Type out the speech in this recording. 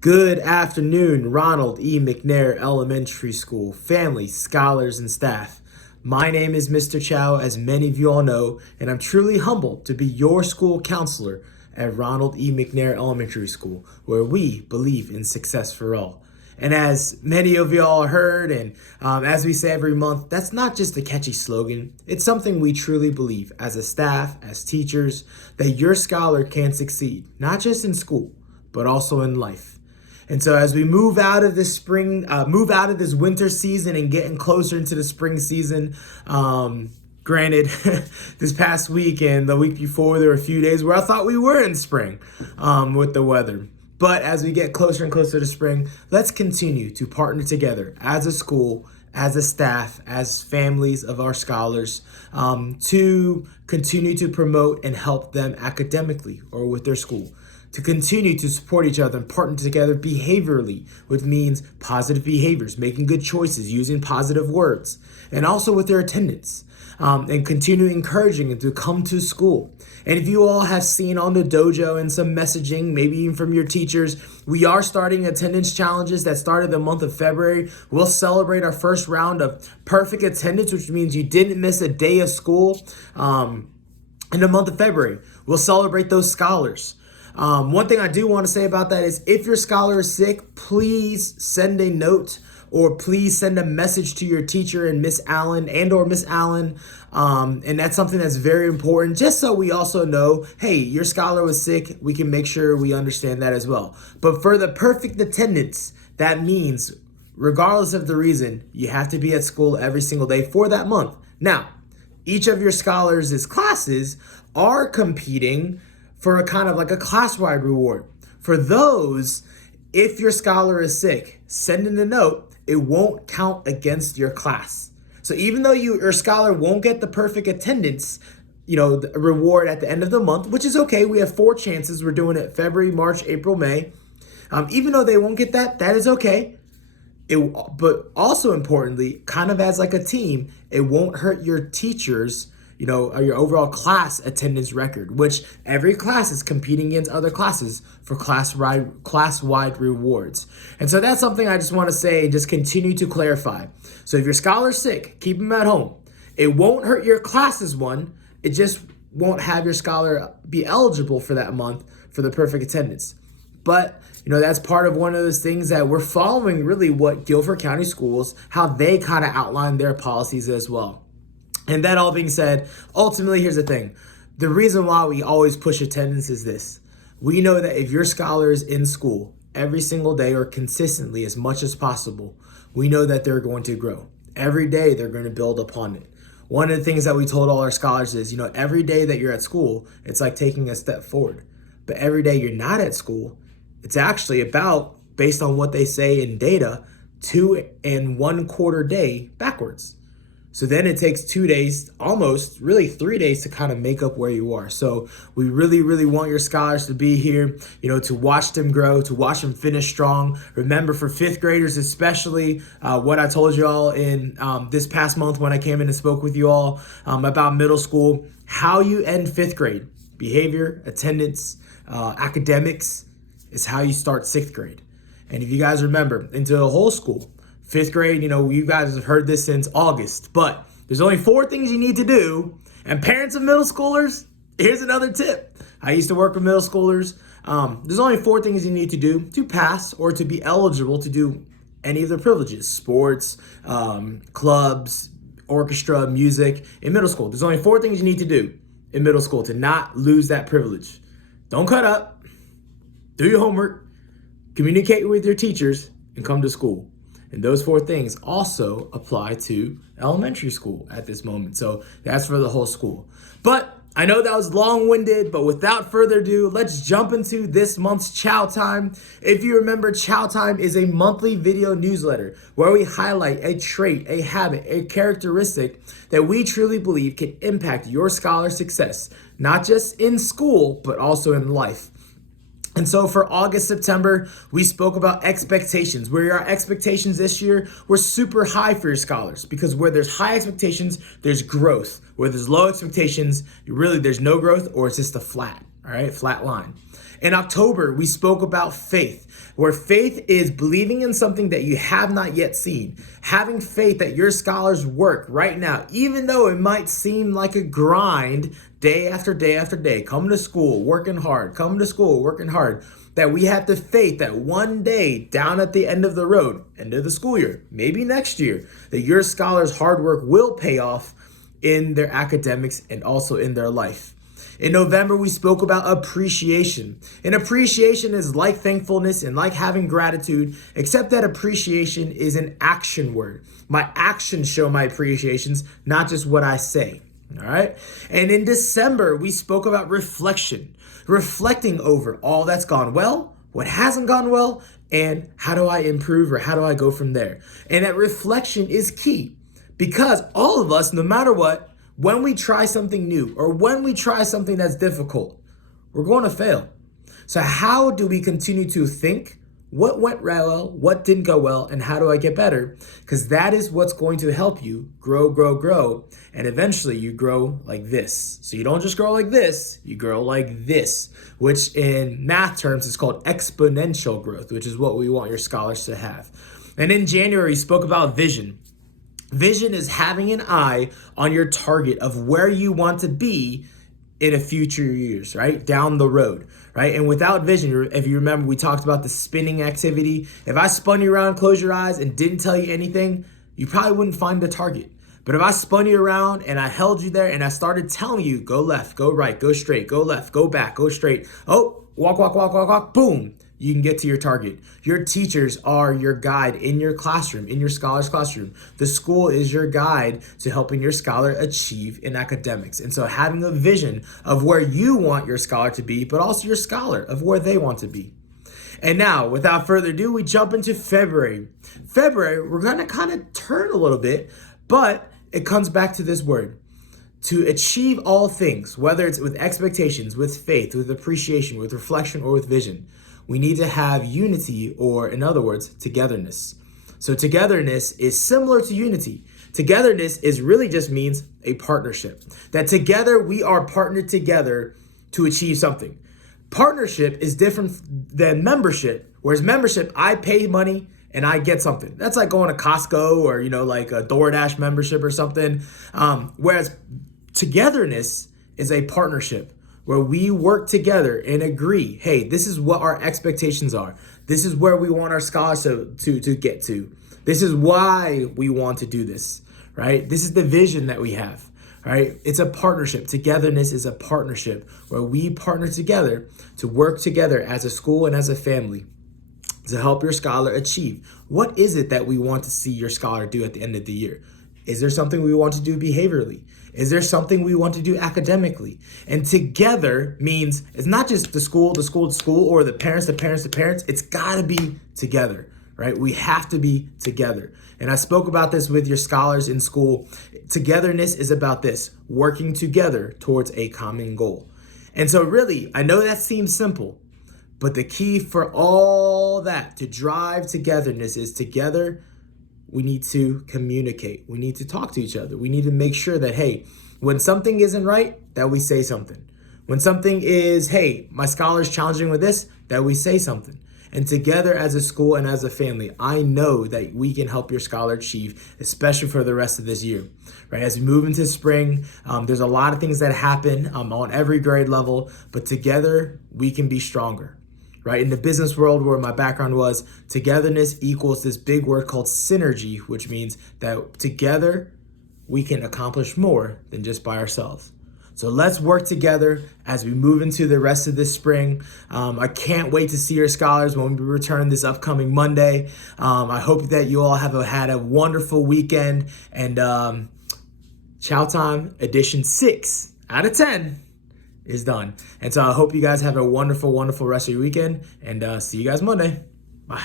Good afternoon, Ronald E. McNair Elementary School, family, scholars, and staff. My name is Mr. Chow, as many of you all know, and I'm truly humbled to be your school counselor at Ronald E. McNair Elementary School, where we believe in success for all. And as many of you all heard, and as we say every month, that's not just a catchy slogan. It's something we truly believe as a staff, as teachers, that your scholar can succeed, not just in school, but also in life. And so as we move out of this winter season and getting closer into the spring season, granted, this past week and the week before, there were a few days where I thought we were in spring with the weather. But as we get closer and closer to spring, let's continue to partner together as a school, as a staff, as families of our scholars, to continue to promote and help them academically or with their school, to continue to support each other and partner together behaviorally, which means positive behaviors, making good choices, using positive words, and also with their attendance, and continue encouraging them to come to school. And if you all have seen on the dojo and some messaging, maybe even from your teachers, we are starting attendance challenges that started the month of February. We'll celebrate our first round of perfect attendance, which means you didn't miss a day of school in the month of February. We'll celebrate those scholars. One thing I do want to say about that is if your scholar is sick, please send a note or please send a message to your teacher and Miss Allen. And that's something that's very important, just so we also know, hey, your scholar was sick. We can make sure we understand that as well. But for the perfect attendance, that means regardless of the reason, you have to be at school every single day for that month. Now, each of your scholars' classes are competing for a kind of like a class-wide reward. For those, if your scholar is sick, send in a note. It won't count against your class. So even though your scholar won't get the perfect attendance, the reward at the end of the month, which is okay. We have 4 chances. We're doing it February, March, April, May. Even though they won't get that is okay. But also importantly, kind of as like a team, it won't hurt your teachers, or your overall class attendance record, which every class is competing against other classes for class-wide rewards. And so that's something I just want to say and just continue to clarify. So if your scholar's sick, keep them at home. It won't hurt your class's one. It just won't have your scholar be eligible for that month for the perfect attendance. But, that's part of one of those things that we're following really what Guilford County Schools, how they kind of outline their policies as well. And that all being said, ultimately, here's the thing. The reason why we always push attendance is this. We know that if your scholar is in school every single day or consistently as much as possible, we know that they're going to grow. Every day, they're going to build upon it. One of the things that we told all our scholars is, every day that you're at school, it's like taking a step forward. But every day you're not at school, it's actually about, based on what they say in data, 2 1/4 day backwards. So then it takes 2 days, almost really 3 days to kind of make up where you are. So we really, really want your scholars to be here, to watch them grow, to watch them finish strong. Remember, for 5th graders especially, what I told you all in this past month when I came in and spoke with you all about middle school, how you end 5th grade, behavior, attendance, academics is how you start 6th grade. And if you guys remember, into the whole school, 5th grade, you guys have heard this since August, but there's only 4 things you need to do. And parents of middle schoolers, here's another tip. I used to work with middle schoolers. There's only 4 things you need to do to pass or to be eligible to do any of their privileges, sports, clubs, orchestra, music in middle school. There's only 4 things you need to do in middle school to not lose that privilege. Don't cut up, do your homework, communicate with your teachers, and come to school. And those 4 things also apply to elementary school at this moment. So that's for the whole school. But I know that was long-winded, but without further ado, let's jump into this month's Chow-Time. If you remember, Chow-Time is a monthly video newsletter where we highlight a trait, a habit, a characteristic that we truly believe can impact your scholar's success, not just in school, but also in life. And so for August, September, we spoke about expectations, where our expectations this year were super high for your scholars, because where there's high expectations, there's growth. Where there's low expectations, there's no growth, or it's just a flat line. In October, we spoke about faith, where faith is believing in something that you have not yet seen. Having faith that your scholars work right now, even though it might seem like a grind day after day after day, coming to school, working hard, coming to school, working hard, that we have the faith that one day down at the end of the road, end of the school year, maybe next year, that your scholars' hard work will pay off in their academics and also in their life. In November, we spoke about appreciation. And appreciation is like thankfulness and like having gratitude, except that appreciation is an action word. My actions show my appreciations, not just what I say. All right. And in December, we spoke about reflection, reflecting over all that's gone well, what hasn't gone well, and how do I improve or how do I go from there? And that reflection is key because all of us, no matter what, when we try something new or when we try something that's difficult, we're going to fail. So how do we continue to think what went well, what didn't go well, and how do I get better? Because that is what's going to help you grow, and eventually you grow like this. So you don't just grow like this, you grow like this, which in math terms is called exponential growth, which is what we want your scholars to have. And in January, we spoke about vision. Vision is having an eye on your target of where you want to be in a future years, right? Down the road, right? And without vision, if you remember, we talked about the spinning activity. If I spun you around, close your eyes, and didn't tell you anything, you probably wouldn't find the target. But if I spun you around and I held you there and I started telling you, go left, go right, go straight, go left, go back, go straight. Oh, walk, boom. You can get to your target. Your teachers are your guide in your classroom, in your scholar's classroom. The school is your guide to helping your scholar achieve in academics. And so having a vision of where you want your scholar to be, but also your scholar of where they want to be. And now, without further ado, we jump into February. February, we're going to kind of turn a little bit, but it comes back to this word. To achieve all things, whether it's with expectations, with faith, with appreciation, with reflection, or with vision, we need to have unity, or in other words, togetherness. So togetherness is similar to unity. Togetherness is really just means a partnership. That together we are partnered together to achieve something. Partnership is different than membership, whereas membership, I pay money and I get something. That's like going to Costco or, like a DoorDash membership or something. Whereas togetherness is a partnership where we work together and agree, hey, this is what our expectations are. This is where we want our scholars to get to. This is why we want to do this, right? This is the vision that we have, right? It's a partnership. Togetherness is a partnership where we partner together to work together as a school and as a family to help your scholar achieve. What is it that we want to see your scholar do at the end of the year? Is there something we want to do behaviorally? Is there something we want to do academically? And together means it's not just the school, or the parents. It's got to be together, right? We have to be together. And I spoke about this with your scholars in school. Togetherness is about this, working together towards a common goal. And so really, I know that seems simple, but the key for all that to drive togetherness is together. We need to communicate. We need to talk to each other. We need to make sure that, hey, when something isn't right, that we say something. When something is, hey, my scholar's challenging with this, that we say something. And together as a school and as a family, I know that we can help your scholar achieve, especially for the rest of this year, right? As we move into spring, there's a lot of things that happen on every grade level, but together we can be stronger. Right? In the business world where my background was, togetherness equals this big word called synergy, which means that together we can accomplish more than just by ourselves. So let's work together as we move into the rest of this spring. I can't wait to see your scholars when we return this upcoming Monday. I hope that you all have had a wonderful weekend, and Chow-Time edition 6 out of 10 is done. And so I hope you guys have a wonderful rest of your weekend, and see you guys Monday. Bye.